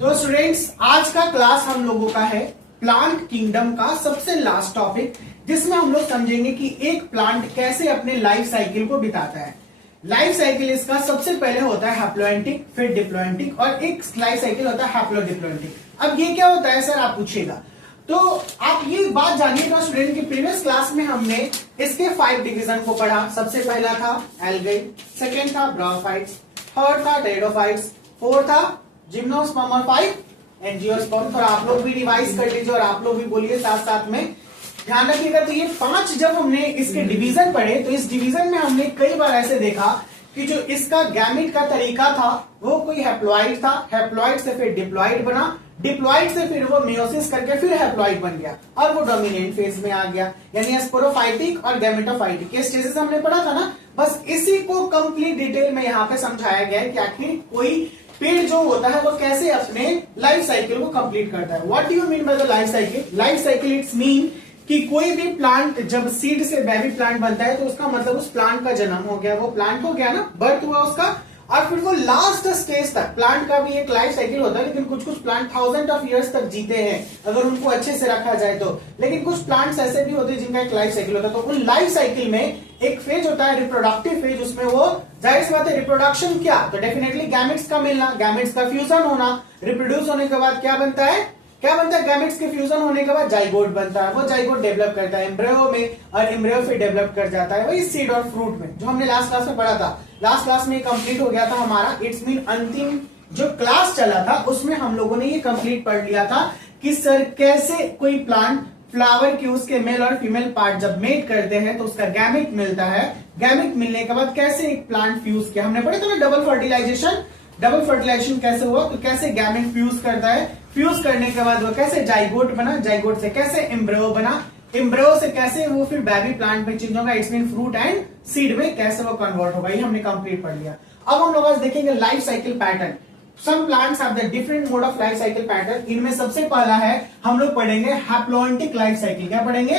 तो स्टूडेंट्स, आज का क्लास हम लोगों का है प्लांट किंगडम का सबसे लास्ट टॉपिक, जिसमें हम लोग समझेंगे कि एक प्लांट कैसे अपने लाइफ साइकिल को बिताता है। लाइफ साइकिल इसका सबसे पहले होता है हैप्लोएंटिक, फिर डिप्लोएंटिक और एक लाइफ साइकिल होता है हैप्लोडिप्लोएंटिक। अब ये क्या होता है सर, आप पूछिएगा। तो आप ये बात जानिएगा स्टूडेंट की प्रीवियस क्लास में हमने इसके 5 डिवीजन को पढ़ा। सबसे पहला था एल्गे, सेकेंड था ब्रायोफाइट्स, थर्ड था टेरिडोफाइट्स, फोर्थ था जिम्नोस्पर्म, 5 एंजियोस्पर्म। और आप लोग भी रिवाइज कर लीजिए और आप लोग भी बोलिए साथ साथ में, ध्यान रखिएगा। तो ये 5 जब हमने इसके डिवीजन पढ़े तो इस डिवीजन में हमने कई बार ऐसे देखा कि जो इसका गैमेट का तरीका था वो कोई हैप्लॉइड था, हैप्लॉइड से फिर डिप्लॉइड बना, डिप्लॉइड से फिर वो मेयोसिस करके फिर हैप्लॉइड बन गया और वो डोमिनेंट फेज में आ गया, यानी स्पोरोफाइटिक और गैमेटोफाइटिक ये स्टेजेस हमने पढ़ा था ना। बस इसी को कंप्लीट डिटेल में यहाँ पे समझाया गया है कि आखिर कोई पेड़ जो होता है वो कैसे अपने लाइफ साइकिल को कंप्लीट करता है। What do you mean by the life cycle? Life cycle it's mean कि कोई भी प्लांट जब सीड से बेबी प्लांट बनता है तो उसका मतलब उस प्लांट का जन्म हो गया, वो प्लांट हो गया ना, बर्थ हुआ उसका, और फिर वो लास्ट स्टेज तक। प्लांट का भी एक लाइफ साइकिल होता है, लेकिन कुछ कुछ प्लांट 1000 ऑफ इयर्स तक जीते हैं अगर उनको अच्छे से रखा जाए तो। लेकिन कुछ प्लांट्स ऐसे भी होते हैं जिनका एक लाइफ साइकिल होता है। तो उन लाइफ साइकिल में एक फेज होता है रिप्रोडक्टिव फेज, उसमें वो जाहिर सी बात है रिप्रोडक्शन क्या, तो डेफिनेटली गैमेट्स का मिलना, गैमेट्स का फ्यूजन होना, रिप्रोड्यूस होने के बाद क्या बनता है, क्या बनता है, गैमेट्स के फ्यूजन होने के बाद जाइगोट बनता है। वो जाइगोट डेवलप करता है एम्ब्रियो में और एम्ब्रियो फिर डेवलप कर जाता है वही सीड और फ्रूट में, जो हमने लास्ट क्लास में पढ़ा था। लास्ट क्लास में कंप्लीट हो गया था हमारा, इट्स मीन अंतिम जो क्लास चला था उसमें हम लोगों ने ये कंप्लीट पढ़ लिया था कि सर कैसे कोई प्लांट फ्लावर के उसके मेल और फीमेल पार्ट जब मेट करते हैं तो उसका गैमेट मिलता है, गैमेट मिलने के बाद कैसे एक प्लांट फ्यूज किया, हमने पढ़े थे ना डबल फर्टिलाइजेशन। डबल फर्टिलाइजेशन कैसे हुआ, तो कैसे गैमेट फ्यूज करता है, फ्यूज करने के बाद वो कैसे जाइगोट बना, जाइगोट से कैसे एम्ब्रियो बना, एम्ब्रियो से कैसे वो फिर बेबी प्लांट में चेंज होगा, it's mean fruit and seed में कैसे वो कन्वर्ट होगा, ये हमने कंप्लीट पढ़ लिया। अब हम लोग आज देखेंगे life cycle pattern. Some plants have the different mode of life cycle pattern. इनमें सबसे पहला है हम लोग पढ़ेंगे हैप्लोएंटिक लाइफ साइकिल। क्या पढ़ेंगे?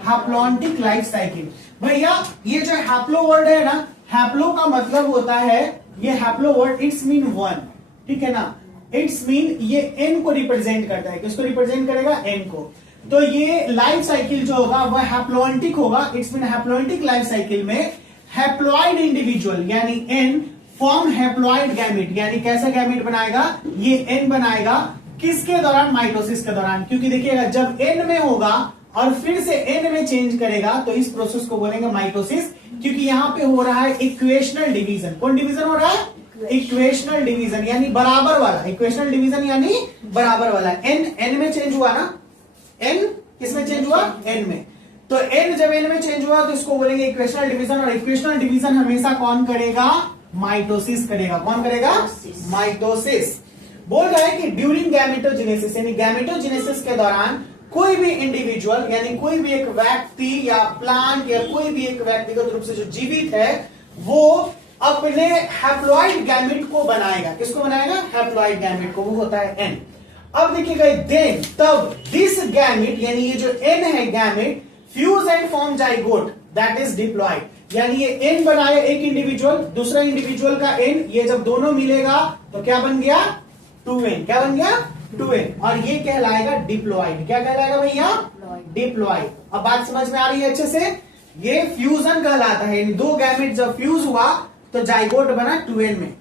हैप्लोएंटिक लाइफ साइकिल। भैया ये जो हैप्लो वर्ड है ना, हैप्लो का मतलब होता है, ये हैप्लो वर्ड इट्स मीन 1, ठीक है ना, इट्स मीन ये एन को रिप्रेजेंट करता है। किसको रिप्रेजेंट करेगा? एन को। तो ये लाइफ साइकिल जो होगा वह हैप्लोएंटिक होगा। इट्स मीन हैप्लोएंटिक लाइफ साइकिल में हैप्लॉइड इंडिविजुअल यानी एन फॉर्म हैप्लॉइड गैमेट, यानी कैसा गैमेट बनाएगा, ये एन बनाएगा। किसके दौरान? माइटोसिस के दौरान। क्योंकि देखिएगा जब एन में होगा और फिर से एन में चेंज करेगा तो इस प्रोसेस को बोलेंगे माइटोसिस, क्योंकि यहां पे हो रहा है इक्वेशनल डिवीजन। कौन डिवीजन हो रहा है? इक्वेशनल डिवीजन, यानी बराबर वाला। इक्वेशनल डिवीजन यानी बराबर वाला। एन में चेंज हुआ ना, एन किसमें चेंज हुआ? एन में। तो एन जब एन में चेंज हुआ तो इसको बोलेंगे इक्वेशनल डिवीजन। और इक्वेशनल डिवीजन हमेशा कौन करेगा? माइटोसिस करेगा। कौन करेगा? माइटोसिस। बोल रहा है कि ड्यूरिंग गैमेटोजेनेसिस, यानी गैमेटोजेनेसिस के दौरान कोई भी इंडिविजुअल यानी कोई भी एक व्यक्ति या प्लांट या कोई भी एक व्यक्तिगत रूप से जो जीवित है वो अपने हैप्लॉइड गैमेट को बनाएगा। किसको बनाएगा? हैप्लॉइड गैमेट को, वो होता है एन। अब देखिएगा देन तब दिस गैमेट यानी ये जो एन है gamete fuse and form zygote that is diploid, यानी ये एन बनाया एक इंडिविजुअल, दूसरा इंडिविजुअल का एन, ये जब दोनों मिलेगा तो क्या बन गया? 2n। क्या बन गया? 2n। और ये कहलाएगा डिप्लॉइड। क्या कहलाएगा भैया? डिप्लॉइड। अब बात समझ में आ रही है अच्छे से? ये फ्यूजन कहलाता है, यानी दो गैमेट जब फ्यूज हुआ तो जाइगोट बना 2n में।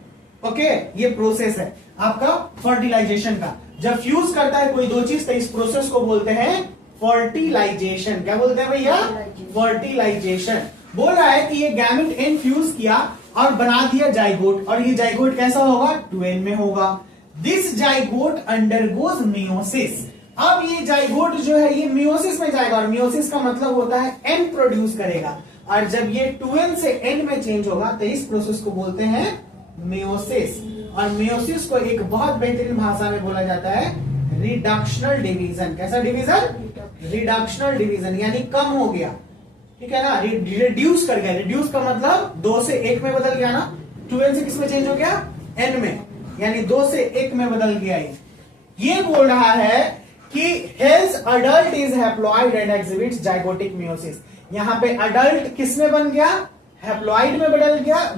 ओके, ये प्रोसेस है आपका फर्टिलाइजेशन का। जब फ्यूज करता है कोई दो चीज तो इस प्रोसेस को बोलते हैं फर्टिलाइजेशन। क्या बोलते हैं भैया? फर्टिलाइजेशन। बोल रहा है कि ये गैमेट एन फ्यूज किया और बना दिया जाइगोट, और ये जाइगोट कैसा होगा? 2n में होगा। This zygote undergoes meiosis. अब ये जाइगोट जो है ये मियोसिस में जाएगा, और मियोसिस का मतलब होता है एन प्रोड्यूस करेगा, और जब ये 2n से एन में चेंज होगा तो इस प्रोसेस को बोलते हैं मियोसिस। और मियोसिस को एक बहुत बेहतरीन भाषा में बोला जाता है रिडक्शनल डिवीजन। कैसा डिवीजन? रिडक्शनल डिवीजन, यानी कम हो गया, ठीक है ना, रिड्यूस कर गया। रिड्यूस का मतलब 2 से 1 में बदल गया ना, 2n से किस में चेंज हो गया? n में, यानी 2 से 1 में बदल गया। ये बोल रहा है कि hells adult is haploid and exhibits zygotic meiosis. यहां पे अडल्ट किस में बन गया? हैप्लॉइड में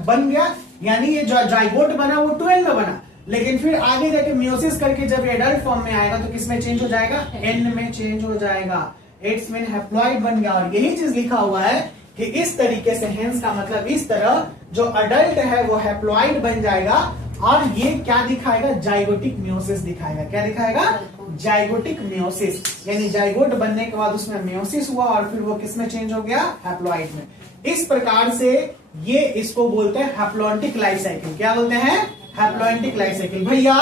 बन गया, यानी ये जो जाइगोट बना वो 2n में बना। लेकिन फिर आगे जाके मियोसिस करके जब एडल्ट फॉर्म में आएगा तो किसमें चेंज हो जाएगा, एन में चेंज हो जाएगा, इट्स मीन हैप्लॉइड बन गया। और यही चीज लिखा हुआ है कि इस तरीके से, हेंस का मतलब इस तरह जो अडल्ट है वो हैप्लॉइड बन जाएगा और ये क्या दिखाएगा, जाइगोटिक मियोसिस दिखाएगा। क्या दिखाएगा, जाइगोटिक मियोसिस, यानी जाइगोट बनने के बाद उसमें मियोसिस हुआ और फिर वो किसमें चेंज हो गया, हैप्लॉइड में। इस प्रकार से ये इसको बोलते हैं हैप्लॉन्टिक लाइफ साइकिल। क्या बोलते हैं, हैप्लॉन्टिक लाइफ साइकिल। भैया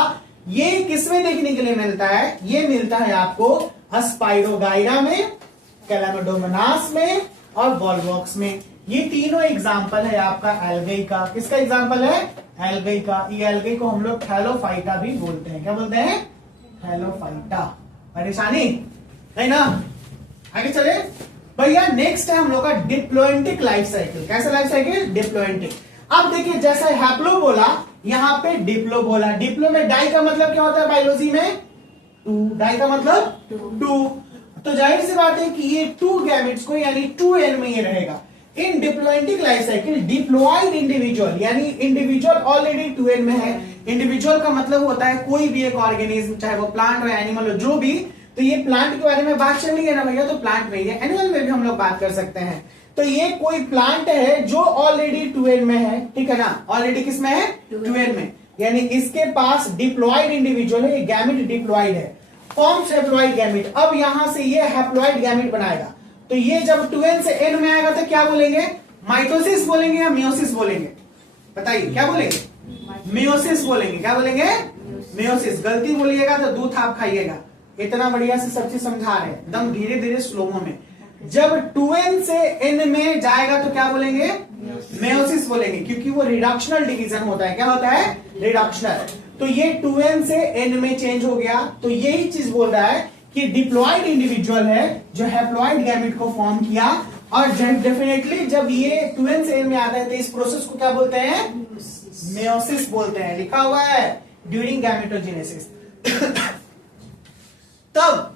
ये किसमें देखने के लिए मिलता है, ये मिलता है आपको स्पाइरोगाइरा में, कैलामिडोमोनास में और वॉल्वॉक्स में। ये तीनों एग्जाम्पल है आपका एल्गी का। किसका एग्जाम्पल है, एल्गी का। ये एल्गी को हम लोग थैलोफाइटा भी बोलते हैं। क्या बोलते हैं, थैलोफाइटा। परेशानी है ना, आगे चले भैया। नेक्स्ट है हम लोग का डिप्लॉयंटिक लाइफ साइकिल। कैसा लाइफ साइकिल, डिप्लॉयंटिक। अब देखिए जैसा हैप्लो बोला, यहाँ पे डिप्लो बोला। डिप्लो में डाई का मतलब क्या होता है बायोलॉजी में, टू। डाई का मतलब टू। तो जाहिर सी बात है कि ये टू गैमेट्स को यानी 2n में ये रहेगा। इन डिप्लॉयंटिक लाइफ साइकिल डिप्लॉयड इंडिविजुअल, यानी इंडिविजुअल ऑलरेडी 2n में है। इंडिविजुअल का मतलब होता है कोई भी एक ऑर्गेनिज्म, चाहे वो प्लांट हो एनिमल हो, जो भी। तो ये प्लांट के बारे में बात चल रही है ना भैया, तो प्लांट में ही है, एनिमल में भी हम लोग बात कर सकते हैं। तो ये कोई प्लांट है जो ऑलरेडी 2n में है, ठीक है ना, ऑलरेडी किस में है, 2n में, यानी इसके पास डिप्लॉयड इंडिविजुअल है, गैमेट डिप्लॉयड है, फॉर्म्स हैप्लॉइड गैमेट। अब यहां से ये हैप्लॉइड गैमेट बनाएगा। तो ये जब 2n से n में आएगा तो क्या बोलेंगे, माइटोसिस बोलेंगे या मियोसिस बोलेंगे, बताइए क्या बोलेंगे, मियोसिस बोलेंगे। क्या बोलेंगे, मियोसिस। गलती बोलिएगा तो दूध आप खाइएगा। इतना बढ़िया से सब चीज समझा रहे हैं, एकदम धीरे धीरे स्लोमो में। जब 2n से n में जाएगा तो क्या बोलेंगे, मेयोसिस बोलेंगे, क्योंकि वो रिडक्शनल डिवीजन होता है। क्या होता है, रिडक्शनल। तो ये 2n से n में चेंज हो गया। तो यही चीज बोल रहा है कि डिप्लॉयड इंडिविजुअल है जो हैप्लॉइड गैमेट को फॉर्म किया। और डेफिनेटली जब ये 2n से n में आता है तो इस प्रोसेस को क्या बोलते हैं, मेयोसिस बोलते हैं। लिखा हुआ है ड्यूरिंग गैमेटोजेनेसिस। तब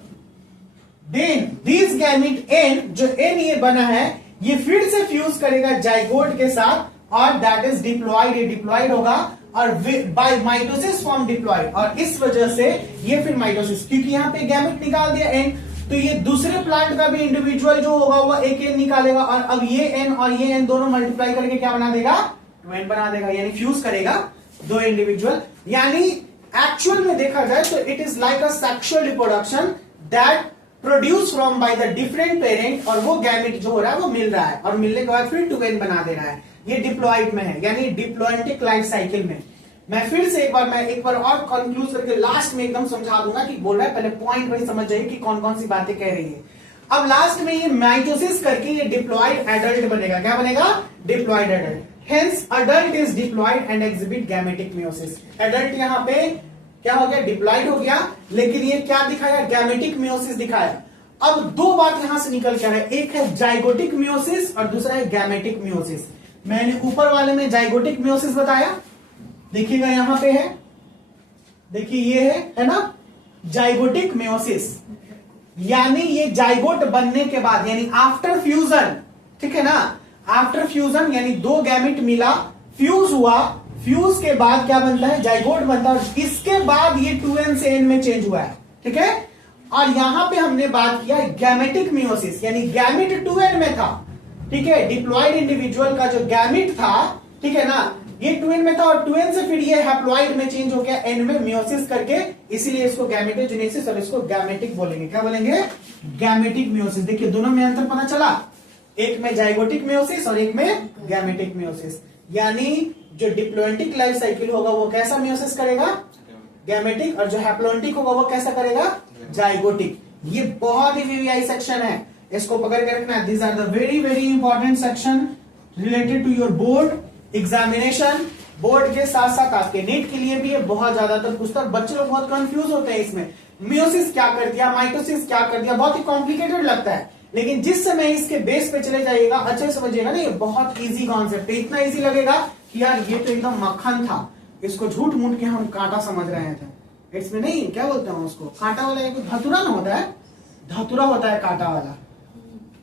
देन दिस गैमेट n, जो n ये बना है, ये फिर से फ्यूज करेगा जाइगोट के साथ और दैट इज डिप्लॉयड। ये डिप्लॉयड होगा और बाय माइटोसिस फॉर्म डिप्लॉयड। और इस वजह से ये फिर माइटोसिस, क्योंकि यहां पे गैमेट निकाल दिया n, तो ये दूसरे प्लांट का भी इंडिविजुअल जो होगा वो एक n निकालेगा। और अब ये n और ये n दोनों मल्टीप्लाई करके क्या बना देगा, 2n बना देगा, यानी फ्यूज करेगा दो इंडिविजुअल। यानी एक्चुअल में देखा जाए तो it is like a sexual reproduction that produce from by the different parent. और वो गैमेट जो हो रहा है वो मिल रहा है और मिलने के बाद फिर 2n बना दे रहा है। ये डिप्लॉयड में है, यानी डिप्लॉयंटिक लाइफ साइकिल में। मैं फिर से एक बार और कंक्लूड करके लास्ट में एकदम समझा दूंगा कि बोल रहा है, पहले पॉइंट वही समझ जाइए कि कौन कौन सी बातें कह रही है। अब लास्ट में ये माइटोसिस करके ये डिप्लॉयड एडल्ट बनेगा। क्या बनेगा, diploid adult. Hence adult is diploid and exhibit gametic meiosis. Adult यहाँ पे क्या हो गया, डिप्लॉयड हो गया, लेकिन ये क्या दिखाया, गैमेटिक मियोसिस दिखाया। अब दो बात यहां से निकल के आ रहा है, एक है जाइगोटिक मियोसिस और दूसरा है गैमेटिक मियोसिस। मैंने ऊपर वाले में जाइगोटिक मियोसिस बताया, देखिएगा यहां पे है, देखिए ये है ना, जाइगोटिक मियोसिस। यानी ये जाइगोट बनने के बाद, यानी आफ्टर फ्यूजन, ठीक है ना, आफ्टर फ्यूजन यानी दो गैमेट मिला, फ्यूज हुआ, फ्यूज के बाद क्या बनता है, जाइगोट बनता है। इसके बाद ये 2n से n में चेंज हुआ है, ठीक है। और यहां पे हमने बात किया गैमेटिक मियोसिस, यानी गैमेट 2n में था, ठीक है। डिप्लॉयड इंडिविजुअल का जो गैमेट था, ठीक है ना, ये 2n में था और 2n से फिर ये हैप्लॉइड में चेंज हो गया n में मियोसिस करके, इसीलिए इसको गैमेटोजेनेसिस और इसको गैमेटिक बोलेंगे। क्या बोलेंगे, गैमेटिक मियोसिस। देखिए दोनों में अंतर पता चला, एक में जाइगोटिक मियोसिस और एक में गैमेटिक मियोसिस। यानी जो डिप्लॉयंटिक लाइफ साइकिल होगा वो कैसा मियोसिस करेगा, गैमेटिक, और जो हैप्लॉयंटिक होगा वो कैसा करेगा, जाइगोटिक। ये बहुत ही वीवीआई सेक्शन है, इसको पकड़ के रखना। These are the very very important section related to your board examination. Board के साथ साथ आपके नीट के लिए भी ये बहुत ज्यादातर पुस्तक, बच्चे लोग बहुत कंफ्यूज होते हैं इसमें, मियोसिस क्या कर दिया, माइटोसिस क्या कर दिया, बहुत ही कॉम्प्लिकेटेड लगता है। लेकिन जिस समय इसके बेस पे चले जाइएगा, अच्छे समझिएगा ना, ये बहुत इजी कॉन्सेप्ट है। इतना इजी लगेगा कि यार ये तो एकदम मक्खन था, इसको झूठ मूठ के हम कांटा समझ रहे थे। इसमें नहीं, क्या बोलते हैं उसको, कांटा वाला एक धतुरा ना होता है, धतुरा होता है कांटा वाला,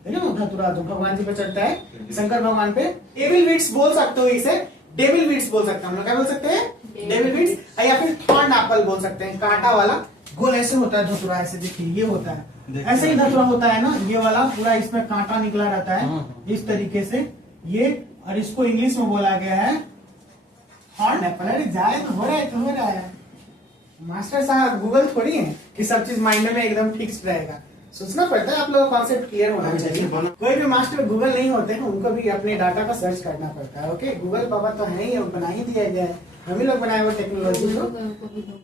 ठीक है ना, धतुरा तो भगवान जी पे चढ़ता है, शंकर भगवान पे। एविल विट्स बोल सकते हो इसे, डेविल वीड्स बोल सकते हैं हम लोग, क्या बोल सकते हैं, डेविल वीड्स, या फिर थॉर्न एप्पल बोल सकते हैं, कांटा वाला गोल ऐसे होता है धतूरा, ऐसे देखिए ये होता है, ऐसे ही धतूरा होता है ना, ये वाला पूरा इसमें कांटा निकला रहता है इस तरीके से ये, और इसको इंग्लिश में बोला गया है हॉर्न एप्पल। अरे जाए तो हो रहा है मास्टर साहब, गूगल थोड़ी है कि सब चीज माइंड में एकदम फिक्स रहेगा, सोचना पड़ता है, आप लोगों का कॉन्सेप्ट क्लियर होना चाहिए। कोई भी मास्टर गूगल नहीं होते हैं, उनको भी अपने डाटा का सर्च करना पड़ता है। ओके, गूगल पापा तो है ही, बना ही दिया गया है, हम ही लोग बनाए हुए टेक्नोलॉजी को।